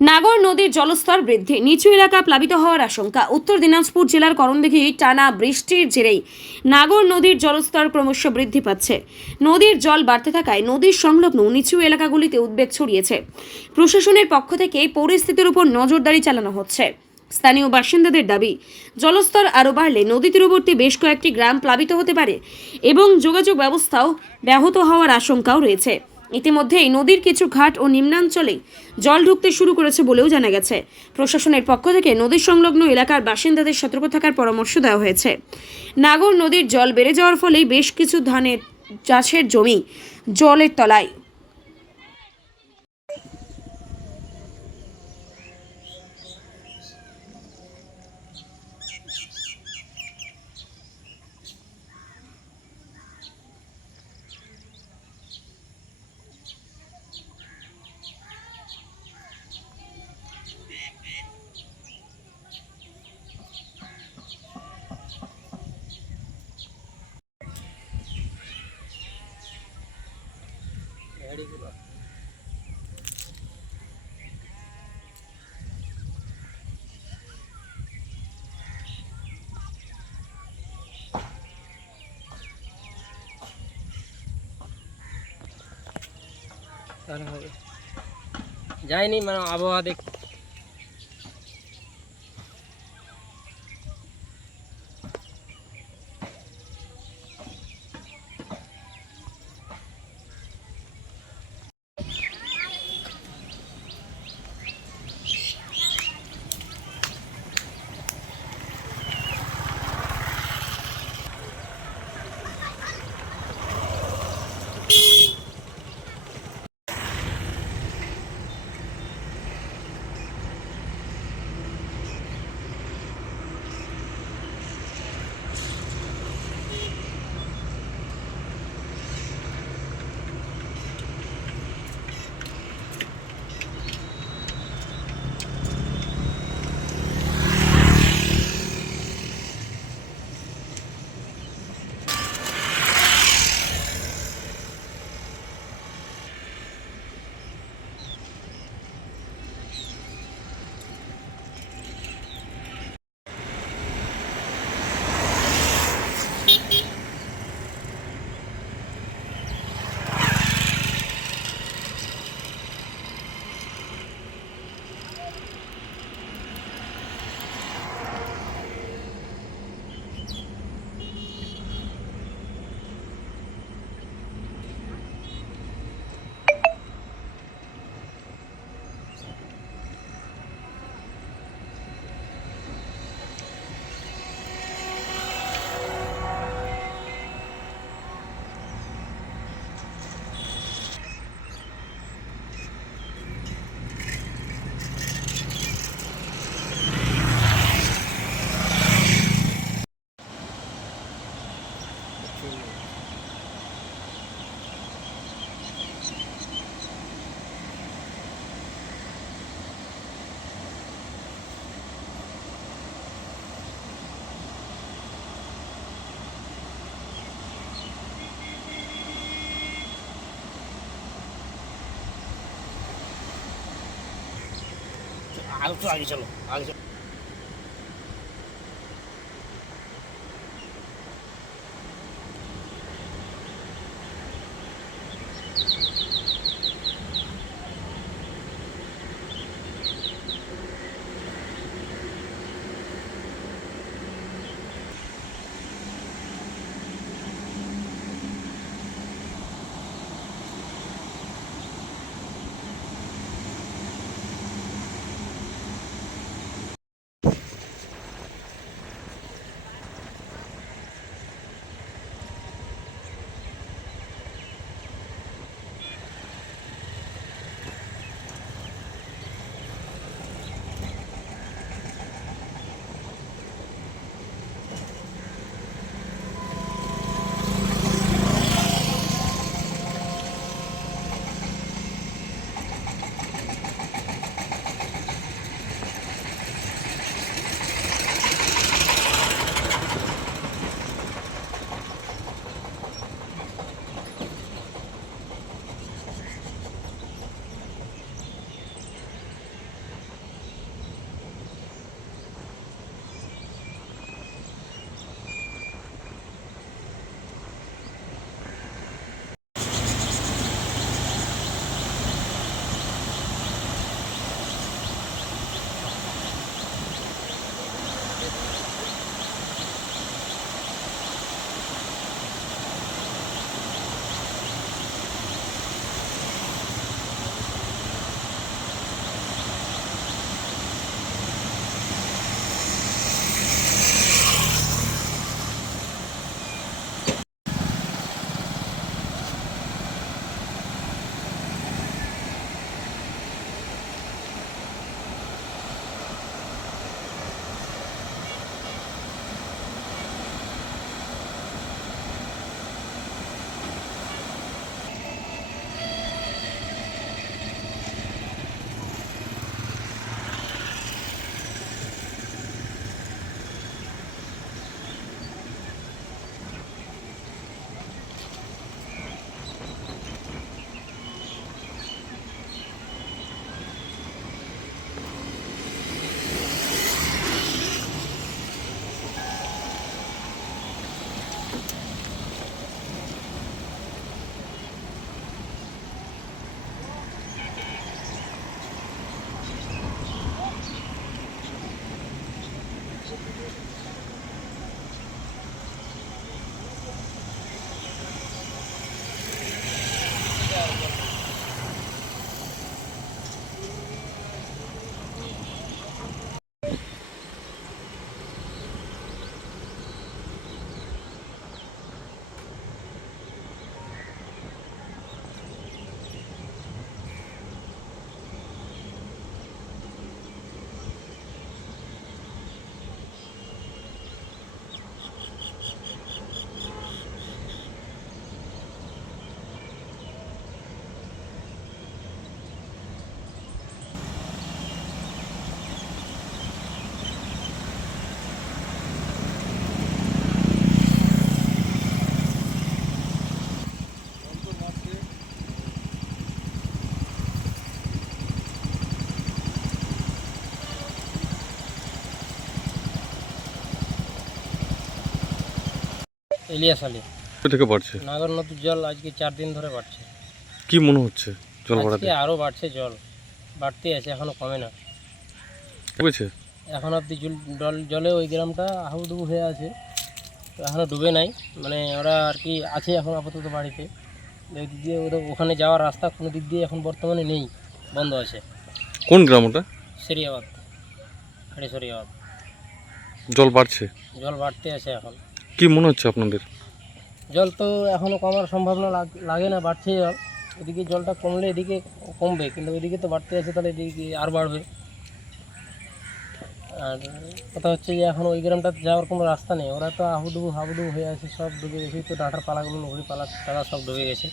নাগর নদীর জলস্তর বৃদ্ধি, নিচু এলাকা প্লাবিত হওয়ার আশঙ্কা। উত্তর দিনাজপুর জেলার করণদিঘি টানা বৃষ্টির জেরেই নাগর নদীর জলস্তর ক্রমশ বৃদ্ধি পাচ্ছে। নদীর জল বাড়তে থাকায় নদীর সংলগ্ন নিচু এলাকাগুলিতে উদ্বেগ ছড়িয়েছে। প্রশাসনের পক্ষ থেকে পরিস্থিতির উপর নজরদারি চালানো হচ্ছে। স্থানীয় বাসিন্দাদের দাবি, জলস্তর আরও বাড়লে নদী তীরবর্তী বেশ কয়েকটি গ্রাম প্লাবিত হতে পারে এবং যোগাযোগ ব্যবস্থাও ব্যাহত হওয়ার আশঙ্কাও রয়েছে। ইতিমধ্যেই নদীর কিছু ঘাট ও নিম্নাঞ্চলে জল ঢুকতে শুরু করেছে বলেও জানা গেছে। প্রশাসনের পক্ষ থেকে নদীর সংলগ্ন এলাকার বাসিন্দাদের সতর্ক থাকার পরামর্শ দেওয়া হয়েছে। নাগর নদীর জল বেড়ে যাওয়ার ফলেই বেশ কিছু ধানের চাষের জমি জলের তলায়। তাহলে হবে যায়নি মানে আবহাওয়া দেখ आगे चलो आगे चलो। ইলিয়াস আলী। কোথা থেকে বাড়ছে? নাগর নদীর জল আজকে 4 দিন ধরে বাড়ছে। কি মনে হচ্ছে জল বাড়াতে? আজকে আরও বাড়ছে, জল বাড়তে আছে, এখনো কমে না। বুঝেছে? এখন অব্দি জলে ওই গ্রামটা হাবুডুবু হয়ে আছে, তো এখনও ডুবে নাই। মানে ওরা আর কি আছে এখন আপাতত বাড়িতে। ওই দিক দিয়ে ওদের ওখানে যাওয়ার রাস্তা কোনো দিক দিয়ে এখন বর্তমানে নেই, বন্ধ আছে। কোন গ্রাম ওটা? সেরিয়াবাদ, হাড়ি সরিয়াবাদ। জল বাড়ছে? জল বাড়তে আছে এখন। কি মনে হচ্ছে আপনাদের? জল তো এখনও কমার সম্ভাবনা লাগে না, বাড়ছে জল। এদিকে জলটা কমলে এদিকে কমবে, কিন্তু ওইদিকে তো বাড়তে আছে, তাহলে এদিকে আর বাড়বে। আর কথা হচ্ছে যে এখন ওই গ্রামটাতে যাওয়ার কোনো রাস্তা নেই, ওরা তো হাবুডুবু হয়ে আছে, সব ডুবে গেছে। তো ডাঁটার পালাগুলো, নকরি পালা টালা সব ডুবে গেছে।